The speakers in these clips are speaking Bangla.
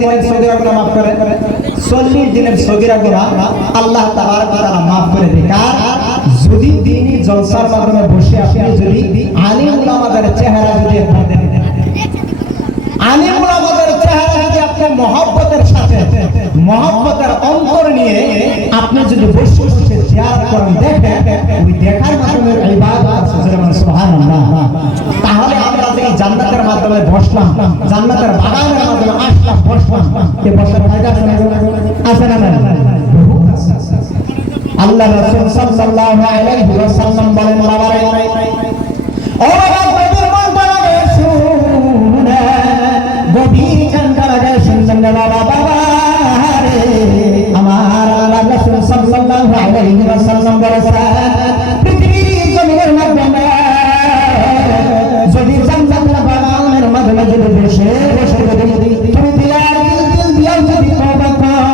দিনের সগীরা গুনাহ মাফ করে? 40 দিনের সগীরা গুনাহ আল্লাহ তাবারক ওয়া তাআলা মাফ করে দেয়। যদি দ্বীনি জলসার মাধ্যমে বসে আপনি যদি আলিম উলামাদের চেহারা যদি একবার দেখেন, আলিম উলামাদের চেহারা যদি আপনি মহব্বতের সাথে মহব্বতের অন্তর নিয়ে আপনি যদি বসে বসে জিয়ারত করেন, দেখেন ওই দেখার মাধ্যমে ইবাদত আছে, সুবহানাল্লাহ। তাহলে আমরা যে জান্নাতের মাধ্যমে বসলাম, জান্নাতের বাগানের মাধ্যমে আসলাম, বসলাম, এই বসার ফায়দা আছে না? আছে না? আল্লাহ রাসূল সাল্লাল্লাহু আলাইহি ওয়াসাল্লাম বলেন, বাবারে ও বাবা, গভীর মন করে শুনে, গভীর কান করে শুনবেন বাবা, বাবা রে আমার আল্লাহ রাসূল সাল্লাল্লাহু আলাইহি ওয়াসাল্লাম বলেছেন, পৃথিবীর জমিনের মাধ্যমে যদি জান্নাতের বাগানের মাধ্যমে যদি বসে বসে যদি তুমি দিল দিয়া যদি তওবা করো,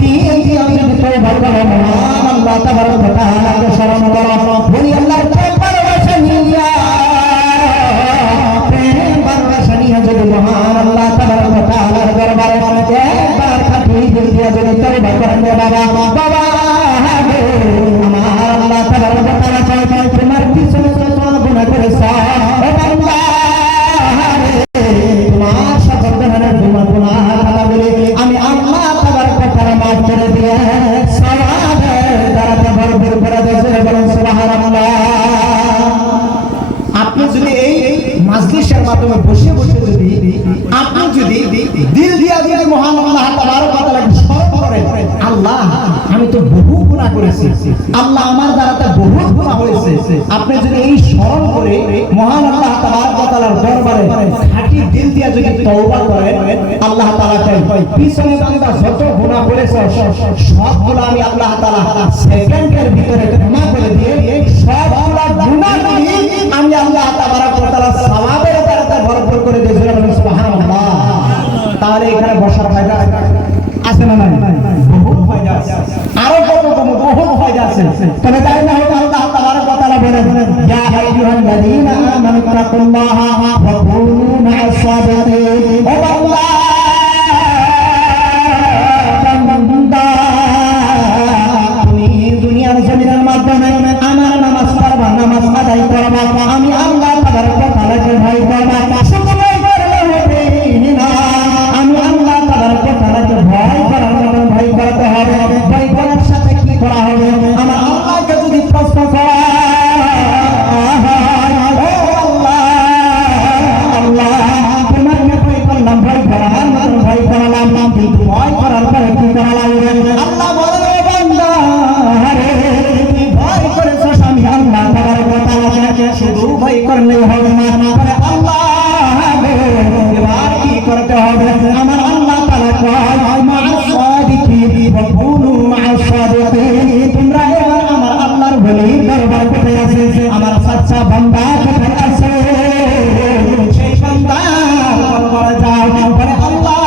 দিল দিয়া যদি তওবা করো, আল্লাহ তাবারক ওয়া তাআলাকে স্মরণ করো, বলি আল্লাহর ভালোবাসা নিয়া, প্রেম ভালোবাসা নিয়া যদি মহান আল্লাহ তাবারক ওয়া তাআলার দরবারে একবার খাঁটি দিল দিয়া যদি তওবা করেন, বাবা বাবা আমার আল্লাহ তাবারক ওয়া তাআলা চায় তোমার পিছনে যত গুনাহ করেছো, ও বান্দা রে তোমার সকল ধরনের গুনাহ বলে আমি আল্লাহ তাবারক ওয়া তাআলা মাফ করে দিয়ে সওয়াবের দ্বারা ভরপুর করে দেবে, বলেন সুবহানাল্লাহ। আপনি যদি এই মাজলিসের মাধ্যমে বসে বসে যদি আপনি যদি দিল দিয়া যদি মহান আল্লাহ তাবারক ওয়া তাআলাকে স্মরণ করেন, আল্লাহ আমি তো বহু গুনাহ করেছি, আল্লাহ আমার দ্বারা তো বহু গুনাহ হয়েছে, আপনি যদি এই স্মরণ করে মহান আল্লাহ তাবারক ওয়া তাআলার দরবারে খাঁটি দিল দিয়া যদি তওবা করেন, আল্লাহ তাআলা কয় পিছনে বান্দা যত গুনাহ করেছে সবগুলো আমি আল্লাহ তাআলা সেকেন্ডের ভিতরে ক্ষমা করে দিয়ে সবগুলো গুনাহগুলি আমি আল্লাহ তাবারক ওয়া তাআলা সওয়াবের দ্বারা ভরপুর করে দেব, সুবহানাল্লাহ। তাহলে এখানে বসার ফায়দা আছে না? বহুত ফায়দা আছে, আরো কত বহুত ফায়দা আছে। তবে তাই না হলে আল্লাহ তাবারক ওয়া তাআলা বলেন, ইয়া আইয়ুহাল্লাযীনা আমানু তাকুল্লাহা ওয়া কুনু মা'আস সাদিকিন, ও আল্লাহ বান্দা তুমি দুনিয়ার জমিনের মাধ্যমে আমার নামাজ পড়বা, নামাজ আদায় করবা, আমি আল্লাহ তাবারক ওয়া তাআলাকে ভয় করবা, শুধু ভয় করলে হবে না, আমি আল্লাহ তাবারক ওয়া তাআলাকে ভয় করার মতো ভয় করতে হবে। ভয় করার সাথে কি করা হবে? আমার আল্লাহকে যদি প্রশ্ন করা, শুধু ভয় করলে হবে না, আল্লাহ এবার কি করতে হবে? আমার আল্লাহ তাআলা কয় মা'আস সাদিকিন ওয়া কুনু মা'আস সাদিকিন, তোমরা এবার আমার আল্লাহর ওলির দরবার কোথায় আছে? আমার সচ্চা বান্দা কোথায় আছে? সেই বান্দা দরবারে যাও, বলে আল্লাহ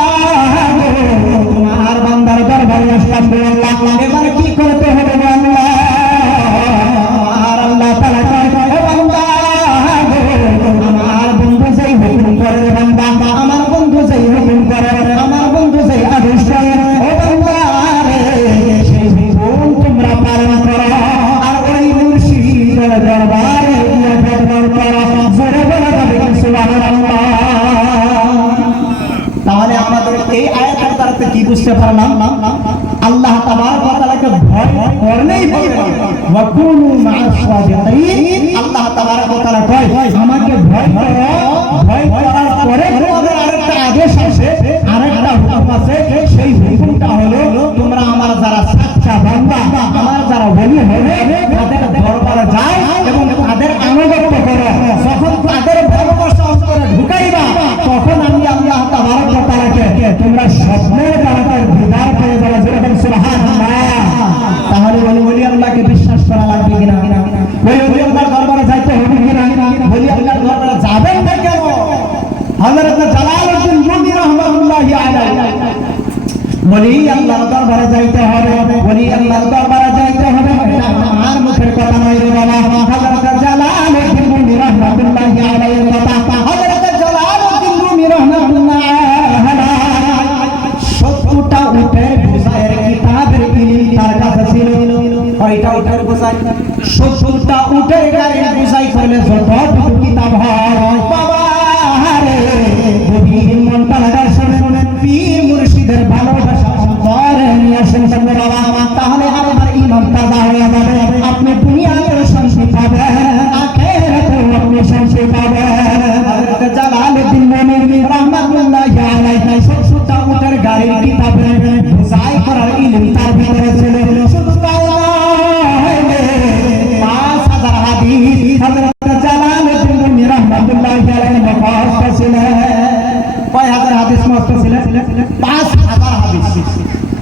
তোমার বান্দার দরবারে আসলাম, আল্লাহ এবার কি করতে হবে? আল্লাহ আর আল্লাহ তাআলা কয় আমার বন্ধু যেই হুকুম করে বান্দা, আমার বন্ধু যেই হুকুম করে, আমার বন্ধু যেই আদেশ করে, ও বান্দা রে সেই হুকুম তোমরা পালন করো, আর ওই মুর্শিদের দরবারে গিয়ে দরবার করো, জোরে বলা যাবে সুবহানাল্লাহ। তাহলে আমাদের এই আয়াতের দ্বারা কি বুঝতে পারলাম? আল্লাহ তাবারক ওয়া তাআলাকে ভয় করলেই হবে, ওয়া কুনু মা'আস সাদিকিন, আল্লাহ তাবারক ওয়া তাআলা কয় আমাকে ভয় করো, ভয় করার পরে তোমাদের আরেকটা আদেশ আছে, আরেকটা হুকুম আছে, সেই হুকুমটা হলো তোমরা আমার যারা সাচ্চা বান্দা, আমার যারা ওলি হবে তাদের দরবারে যাও এবং তাদের আনুগত্য করো। যখন তাদের ভালোবাসা অন্তরে ঢুকাইবা, তখন আমি আল্লাহ তাবারক ওয়া তাআলাকে তোমরা স্বপ্নের দ্বারা দিদার পেয়ে যাবে, যেরকম সুবহানাল্লাহ। তাহলে ওলি আল্লাহকে বিশ্বাস করা লাগবে কিনা? ওলি আল্লাহর দরবারে যাইতে হবে কিনা? ওলি আল্লাহর দরবারে যাবেন না কেন? হযরত জালালউদ্দিন রুমি রাহমাতুল্লাহি আলাইহি ওলি আল্লাহর দরবারে যাইতে হবে, ওলি আল্লাহর দরবারে যাইতে হবে, এটা আমার মুখের কথা নয় রে বাবা। হযরত জালালউদ্দিন রুমি রাহমাতুল্লাহি আলাইহির কথা, হযরত জালালউদ্দিন রুমি রাহমাতুল্লাহি আলাইহি 70টা উটের গাড়ির বোঝাই করলে যতটুকু কিতাব হয় বাবা রে গভীর মনটা লাগার শুনে পীর মুর্শিদের ভালোবাসা অন্তরে নিয়ে আসেন বাবা, তাহলে আপনার ঈমান তাজা হয়ে যাবে, আপনি দুনিয়াতেও শান্তি পাবেন, আখিরাতেও আপনি শান্তি পাবেন। হযরত জালালউদ্দিন রুমি রাহমাতুল্লাহি আলাইহি 70টা উটের গাড়ির কিতাবে বোঝাই করার ইলম তার ভিতরে ছিল। শুধু তাই নয়, 5000 হাদিস হযরত জালালউদ্দিন রুমি রাহমাতুল্লাহি আলাইহি মুখস্থ ছিলেন। কয় হাজার হাদিস মুখস্থ ছিলেন? 5000 হাদিস।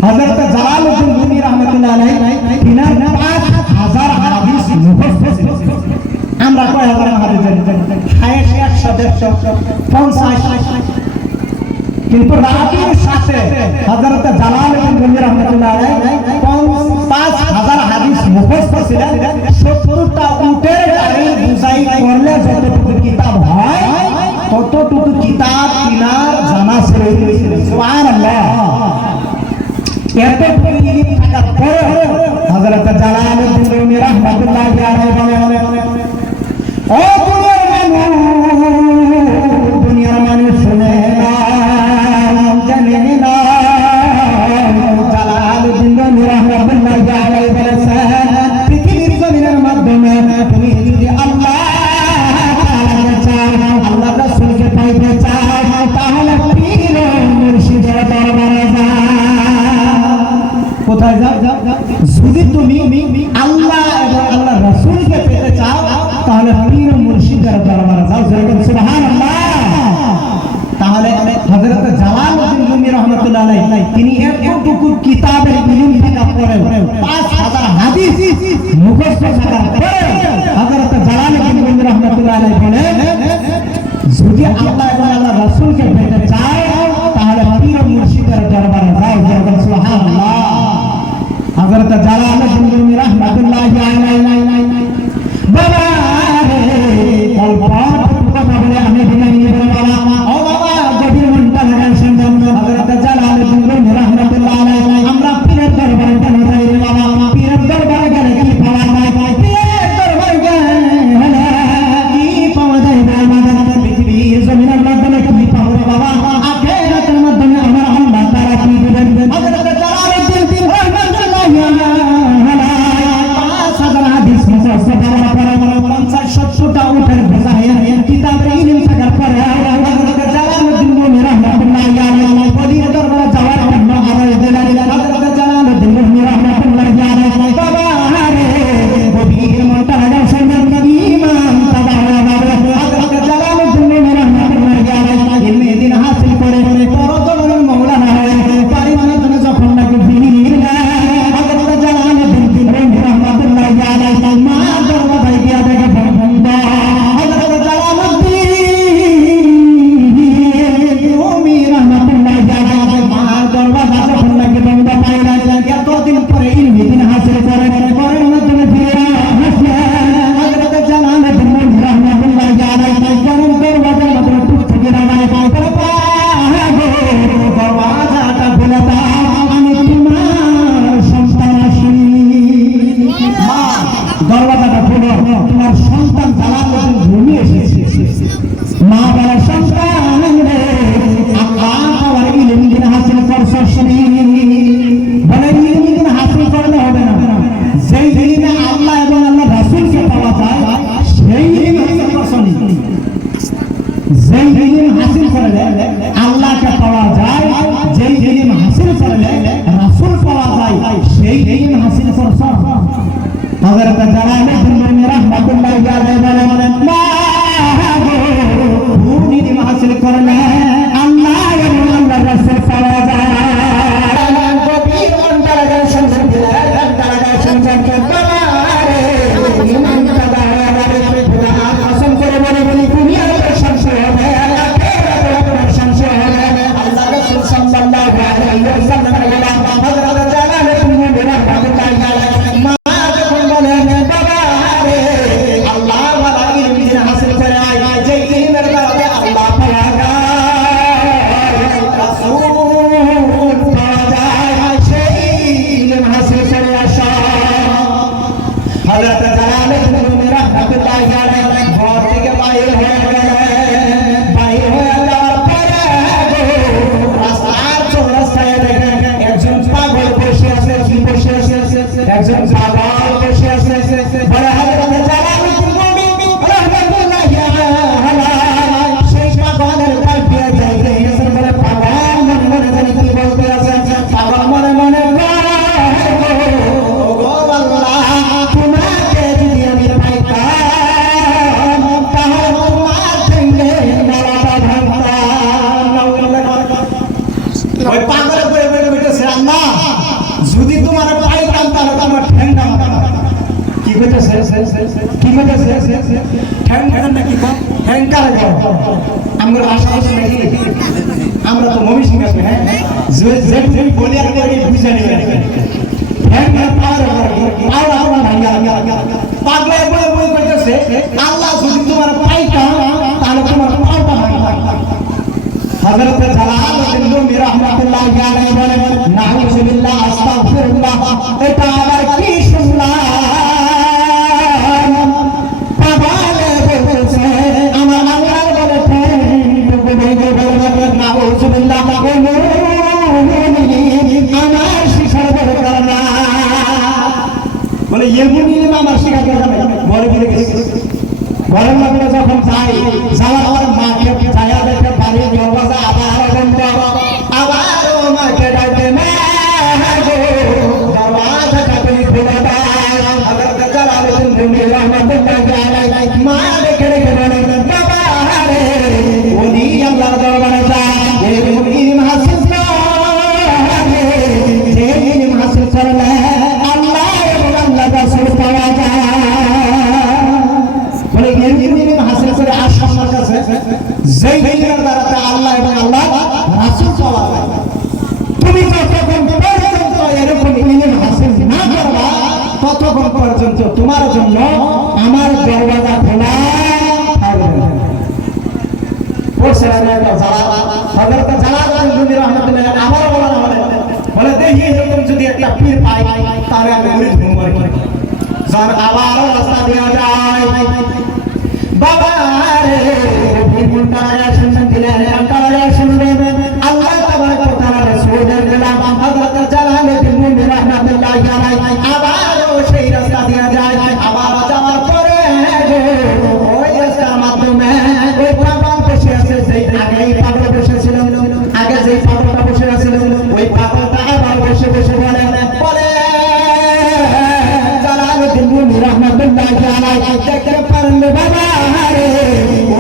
হযরত জালালউদ্দিন রুমি রাহমাতুল্লাহি আলাইহি তিনার 5000 হাদিস মুখস্থ ছিল। আমরা কয় হাজার হাদিস জানি? 100 150 50। কিন্তু রাবির সাথে হযরত জালালউদ্দিন রুমি রাহমাতুল্লাহি আলাইহি 5000 হাদিস মুখস্থ ছিলেন। 70টা উটের গাড়ি বুঝাই করলে যতটুকু কিতাব হয় ততটুকু কিতাব তিনার জানা ছিল। সুবহানাল্লাহ। এতটুকু ইলম থাকার পরে হযরত জালালউদ্দিন রুমি রাহমাতুল্লাহি আলাইহি বলেন, ও দুনিয়ার মানুষ শুনে না, জানে না, জালালউদ্দিন রুমি রাহমাতুল্লাহি আলাইহি বলেছেন, পৃথিবীর জমিনের মাধ্যমে তুমি যদি আল্লাহ তাআলাকে চাও, আল্লাহ রাসূলকে পাইতে চাও, তাহলে পীর মুর্শিদের দরবারে যাও। কোথায় যাও? যদি তুমি আল্লাহ এবং আল্লাহ রাসূলকে পেতে চাও তাহলে পীর মুর্শিদের দরবারে যাও। সুবহানাল্লাহ। তাহলে হযরত জালালউদ্দিন রুমি রাহমাতুল্লাহি আলাইহি তিনি এতটুকু কিতাবের ইলম থাকার পরে 5000 হাদিস মুখস্থ থাকার পরে হযরত জালালউদ্দিন রুমি রাহমাতুল্লাহি আলাইহি বলেন, যদি আল্লাহ এবং আল্লাহ রাসূলকে পেতে চাও তাহলে পীর মুর্শিদের দরবারে যাও। সুবহানাল্লাহ। হযরত জালালউদ্দিন রুমি রাহমাতুল্লাহি আলাইহি বাবা রে কথা বলে আমি বিদায় নিয়ে বাবা, ও বাবা গভীর মনটা লাগান শুনবেন। হযরত জালালউদ্দিন রুমি রাহমাতুল্লাহি আলাইহি আমরা পীরের দরবারে কেন যাই রে বাবা? পীরের দরবারে গেলে কি পাওয়া যায়? পীরের দরবারে গেলে কি পাওয়া যায়? আমাদের পৃথিবীর জমিনের মাধ্যমে কি পাবো রে বাবা? আখিরাতের মাধ্যমে আমার আল্লাহ তাআলা কি দিবেন? হযরত জালালউদ্দিন রাহমাতুল্লাহি আলাইহি 5000 হাদিস মুখস্থ করার পরে 50-70টা উটের বোঝায় কিতাবের ইলম থাকার পরে হযরত জালালউদ্দিন রুমি রাহমাতুল্লাহি আলাইহি পীরের দরবারে যাওয়ার জন্য আদেশ দিলেন। হযরত জালালউদ্দিন রুমি রাহমাতুল্লাহি আলাইহি বাবা রে গভীর মনটা লাগান শুনবেন, ঈমান তাজা হয়ে যাবে। হযরত জালালউদ্দিন রুমি রাহমাতুল্লাহি আলাইহি ইলমে দ্বীন হাসিল করে বড় ধরনের মাওলানা হয়ে পরিমাণের জন্য যখন নাকি ভিড় হযরত জালালউদ্দিন রুমি রাহমাতুল্লাহি আলাইহি মা দরবারে গিয়ে দেখে বন্ধ। হযরত জালালউদ্দিন রুমি রাহমাতুল্লাহি আলাইহি মা দরবারে যখন নাকি বন্ধ পাইলেন, এতদিন পরে ইলমে দ্বীন হাসিল করে পরের মাধ্যমে ফিরে আসলেন। হযরত জালালউদ্দিন রুমি রাহমাতুল্লাহি আলাইহি যখন দরবাজার মাধ্যমে টুকটুকি লাগায় দরওয়াজাটা খুলে দাও, আমি তোমার সন্তান আসি। মা দরওয়াজাটা খুলো, তোমার সন্তান জালালউদ্দিন রুমি এসেছে। মা বলে, সন্তান রে আল্লাহ পাওয়ার ইলম দ্বীন হাসিল করছস নি? বলে, ইলম দ্বীন হাসিল করলে হবে না, যেই ইলমে আল্লাহ এবং আল্লাহ রাসূলকে পাওয়া যায় সেই ইলম হাসিল করছনি। যেই ইলম হাসিল করলে আল্লাহকে পাওয়া যায়, যেই ইলম হাসিল করলে রাসূল পাওয়া যায়, সেই ইলম হাসিল করছ। হযরত জালালউদ্দিন রুমি রাহমাতুল্লাহি আলাইহি বলেন, মা গো কোন ইলম হাসিল করলে আল্লাহ এবং আল্লাহ রাসূল পাওয়া যায়? গভীর মনটা লাগান শুনবেন, মনটা লাগান শুনবেন বাবা রে ঈমান তাজা হয়ে যাবে। কসম করে বলি দুনিয়ার সংশয় হবে, আখিরাতের সংশয় হবে। আল্লাহ রাসূল সাল্লাল্লাহু আলাইহি ওয়াসাল্লাম হযরত জালালউদ্দিন রুমি রাহমাতুল্লাহি আলাইহি মা যখন বলেন, বাবা রে আল্লাহ ওয়ালা একজন পাগল বসে আছে বলে হযরত জালালউদ্দিন রুমি রাহমাতুল্লাহি আলাইহি সেই পাগলের কাছে গিয়ে বলে পাগল মনে মনে জানি কি বলতে আছে পাগল মনে মনে গো আল্লাহ তোমাকে যদি আমি পাইতাম তাহলে তোমার সঙ্গে মেলাটা ভাঙতাম। ওই পাগলের বলে বলে বলতেছে আল্লাহ যদি তোমার পাইতাম তাহলে তোমার ঠ্যাংটা কি কইতেছে কি কইতেছে ঠ্যাংটা নাকি ঠ্যাংকার আমরা আশেপাশে নাকি আমরা তো মমি সিং আছে হ্যাঁ যে বলি আর করে বুঝে নেবে ঠ্যাংটা পাওয়ার আমরা ভাঙা পাগলে বলে বলে কইতেছে আল্লাহ যদি তোমার পাইতাম তাহলে তোমার পাওয়াটা ভাঙা। হযরত জালালউদ্দিন রুমি রাহমাতুল্লাহি আলাইহি বলেন নাউযুবিল্লাহ আস্তাগফিরুল্লাহ এটা আবার কি শুনলাম পাগলে বলছে আমার আল্লাহ বলে নাউযুবিল্লাহ আমার শিখার দরকার না বলে এমনি আমার শিখার দরকার বলে বলে গেছে বলেন না বলে যখন যাই যাওয়ার আমার মাকে ছায়া দেখে বাড়ির দরজা আবার বন্ধ আবার ও মাকে ডাকতে না গো দরজা কাটে খুলে দাও হযরত জালালউদ্দিন রুমি রাহমাতুল্লাহি আলাইহি মা দেখে রেখে বলেন বাবা রে ওলি আল্লাহর দরবারে যা এই ইলম হাসিল করে যে ইলম হাসিল করলে আল্লাহ এবং আল্লাহ রাসূল পাওয়া যায় বলে ইলম হাসিল করে আশার কাছে যেই ইলমের দ্বারা আল্লাহ এবং আল্লাহ রাসূল পাওয়া যায় তুমি যতক্ষণ পর্যন্ত এরকম ইলম হাসিল না করবা ততক্ষণ পর্যন্ত তোমার জন্য আমার দরওয়াজা খোলা থাকবে না। পড়ছে হযরত জালালউদ্দিন রুমি রাহমাতুল্লাহি আলাইহি আবার বলে দেখি এরকম যদি একটা পীর পাই তাহলে আমি মুরিদ হবো আর কি যখন আবার রাস্তা দেওয়া যায় বাবা রে পীর তারা শুনবেন দিলেন তারা শুনবেন আল্লাহ তাবারক ওয়া তাআলা রাসূলের গোলাম হযরত জালালউদ্দিন রুমি রাহমাতুল্লাহি আলাইহি আবার সেই রাস্তা দেওয়া যায় আবার যাওয়ার পরে ওই রাস্তার মাধ্যমে ওই পাগল বসে আছে সেই আগেই পাগল বসে ছিল আগে যেই পাগলটা বসে আছিল ওই পাগলটা আবার বসে বসে বলে জালালউদ্দিন রুমি রাহমাতুল্লাহি আলাইহি দেখতে পারেন বাবা রে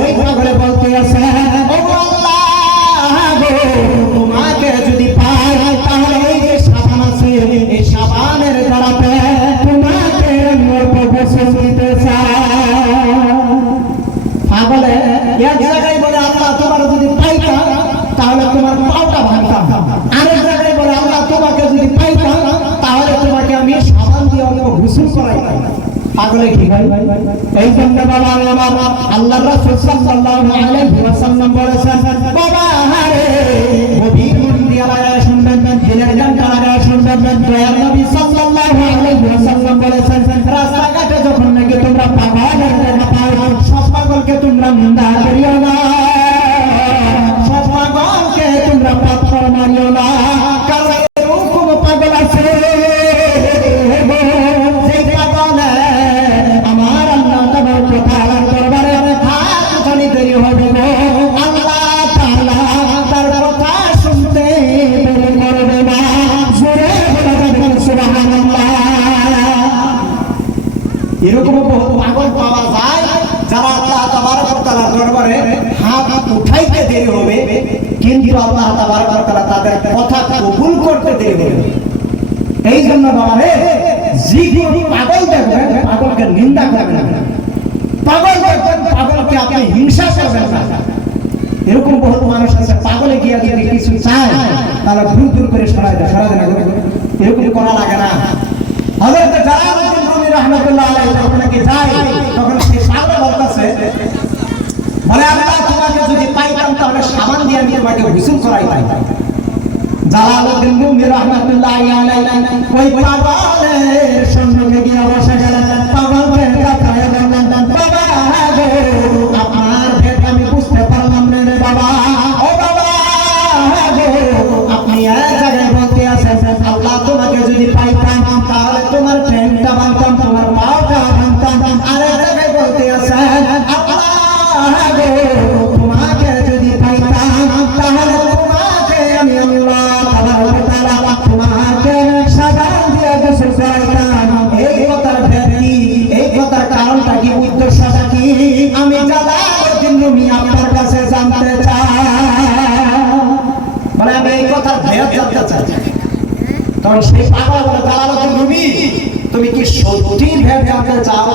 ওই পাগলে বলতে আছে ও আল্লাহ গো তোমাকে যদি পাই তাহলে এই যে সাবান আছে এই সাবানের দ্বারাতে তোমাকে মরতে বসে দিতে চাই। পাগলে এক জায়গায় বলে আল্লাহ তোমার যদি পাইতাম তাহলে তোমার পাওটা ভাঙতাম আরেক জায়গায় বলে আল্লাহ তোমাকে যদি পাইতাম তাহলে তোমাকে আমি সাবান দিয়ে অল্প গোসল করাইতাম। পাগলে কি ভাই এই জন্য বাবা আমার আল্লাহর রাসূল সাল্লাল্লাহু আলাইহি ওয়াসাল্লাম বলেছেন বাবা রে গভীর মন দিয়ে লাগায় শুনবেন দিলের গানটা লাগায় শুনবেন দয়ার নবী সাল্লাল্লাহু আলাইহি ওয়াসাল্লাম বলেছেন রাস্তাঘাটে যখন নাকি তোমরা পাগলের দেখা পাও সব পাগলকে তোমরা নিন্দা করিও না সব পাগলকে তোমরা পাথর মারিও না কারণ এরকম পাগল আছে এরকম বহু পাগল পাওয়া যায় যারা আল্লাহ তাবারক ওয়া তাআলার দরবারে হাত উঠাইতে দেরি হবে কিন্তু আল্লাহ তাবারক ওয়া তাআলা তাদের কথা কবুল করতে দেরি হবে। এই জন্য বাবা রে যিনি পাগল দেখবেন পাগলকে নিন্দা করবেন না পাগল দেখবেন পাগলকে আপনি হিংসা করবেন না। এরকম বহু মানুষ আছে পাগলে গিয়ে যদি কিছু চায় তাহলে দূর দূর করে সরায় দেয় না এরকম করা লাগে না। হযরত জালালউদ্দিন রুমি রাহমাতুল্লাহি আলাইহি যখন নাকি যায় তখন সে পাগল বলতেছে বলে আল্লাহ তোমাকে যদি পাইতাম তাহলে সাবান দিয়ে আমি তোমাকে গোসল করাইতাম। জালালউদ্দিন রুমি রাহমাতুল্লাহি আলাইহি ওই পাগলের সম্মুখে গিয়ে বসে গেলেন পাগলের কাছে বললেন বাবা গো আপনার ভেদ আমি বুঝতে পারলাম না রে বাবা ও বাবা গো আপনি এক জায়গায় বলতে আছেন আল্লাহ তোমাকে যদি পাইতাম তাহলে তোমার তখন সেই পাগল বলে জালালউদ্দিন রুমি তুমি কি সত্যি ভেদ জানতে চাও?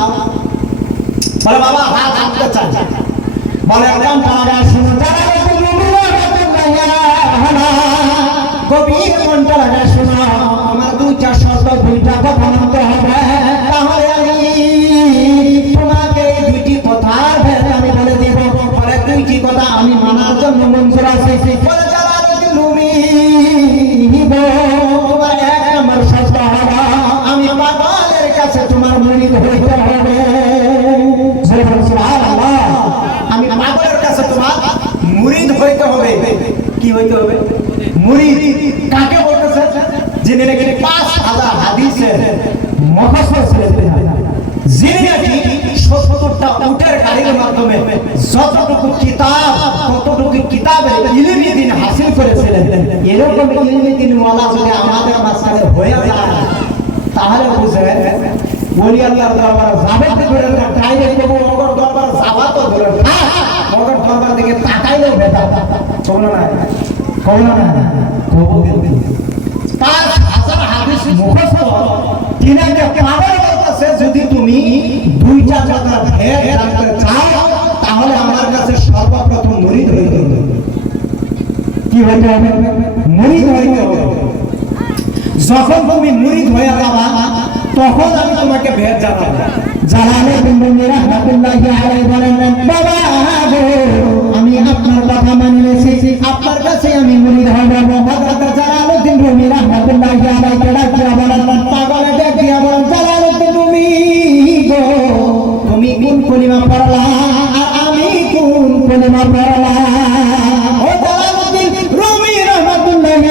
বলে বাবা হ্যাঁ জানতে চাই। বলে একদম টাকা শুনো, জালালউদ্দিন রুমি গভীর মনটা লাগা শোনো, আমার দুইটা শর্ত দুইটা কথা মানতে হবে, তাহলে আমি তোমাকে দুইটি কথা আমি বলে দিব। বলে দুইটি কথা আমি মানার জন্য মঞ্জুর আছি। বলে জালালউদ্দিন রুমি তোমার এক নম্বর শর্ত হবে আমি পাগলের কাছে তোমার মুরিদ হইতে হবে। আমি পাগলের কাছে তোমার মুরিদ হইতে হবে। কি হইতে হবে? মুরিদ। কাকে বলতেছে? যিনি নাকি 5000 হাদিসের মুখস্থ ছিলেন, যিনি নাকি 70টা উটের গাড়ির মাধ্যমে যতটুকু কিতাব ততটুকু কিতাবের ইলমি দিন হাসিল করেছিলেন। এরকম ইলমি দিন ওয়ালা যদি আমাদের মাঝখানে হয়ে যায় তাহলে বুঝে ওলি আল্লাহর দরবারে যাবে তো ধরে না, ডাইরেক্ট মগর দরবার যাবা তো ধরে না, মগর দরবার দিকে তাকাইলেও বেটা চলো না কইলো না কবো কিন্তু 5000 হাদিস মুখস্থ তিনাকে পাগল করতেছে। যদি তুমি দুইটা কথা ভেদ জানতে চাও তাহলে আমার কাছে সর্বপ্রথম মুরিদ হইতে হবে। কি হইতে হবে? মুরিদ হইতে হবে। যখন তুমি মুরিদ হয়ে যাবা তখন আমি তোমাকে ভেদ জানাবো। জালালউদ্দিন রুমি রাহমাতুল্লাহি আলাইহি বলেন বাবা গো আমি আপনার কথা মেনে নিয়েছি, আপনার কাছে আমি মুরিদ হব। হযরত জালালউদ্দিন রুমি রাহমাতুল্লাহি আলাইহি ডাকিয়া বলেন পাগলে ডাকিয়া বলেন জালালউদ্দিন রুমি গো তুমি কোন কলিমা পড়লা আর আমি কোন কলিমা পড়লাম? ও জালালউদ্দিন রুমি রাহমাতুল্লাহি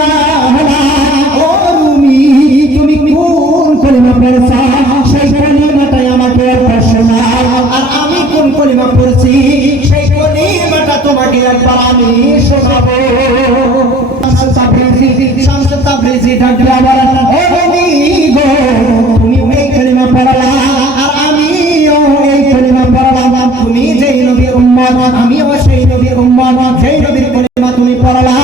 আলাইহি ও রুমি তুমি কোন কলিমা পড়ছা সেই কলিমাটাই আমাকে শোনাও, আর আমি কোন কলিমা পড়ছি সেই কলিমাটা তোমাকে একবার আমি শোনাবো। শামস তাবরিজি ডাকিয়া বলেন ও রুমি গো তুমি এই কলিমা পড়লা আর আমিও এই কলিমা পড়লাম। তুমি যেই নবীর উম্মত আমিও সেই নবীর উম্মত, যেই নবীর কলিমা তুমি পড়লা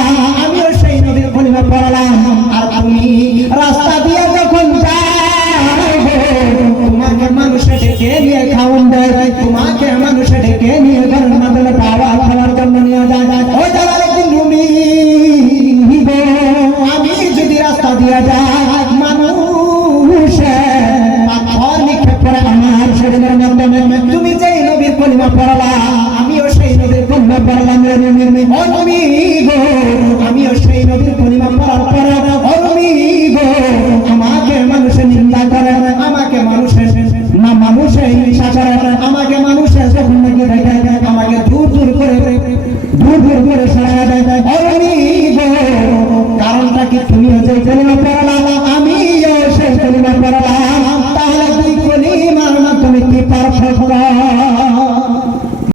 আমিও সেই নবীর কলিমা পড়লাম। আর তুমি রাস্তা দিয়ে যখন তোমাকে মানুষে ডেকে নিয়ে খাওয়ান দেয়, তোমাকে মানুষে ডেকে নিয়ে ঘরের মাধ্যমে খাওয়ার জন্য নিয়ে যায়। ও জালালউদ্দিন রুমি আমি যদি রাস্তা দিয়ে যাই মানুষে পাথর নিক্ষেপ করে আমার শরীরের মাধ্যমে, তুমি যেই নবীর কলিমা পড়লা আমিও সেই নবীর কলিমা পড়লাম। ও নবী গো আমিও সেই নবীর কলিমা পড়ার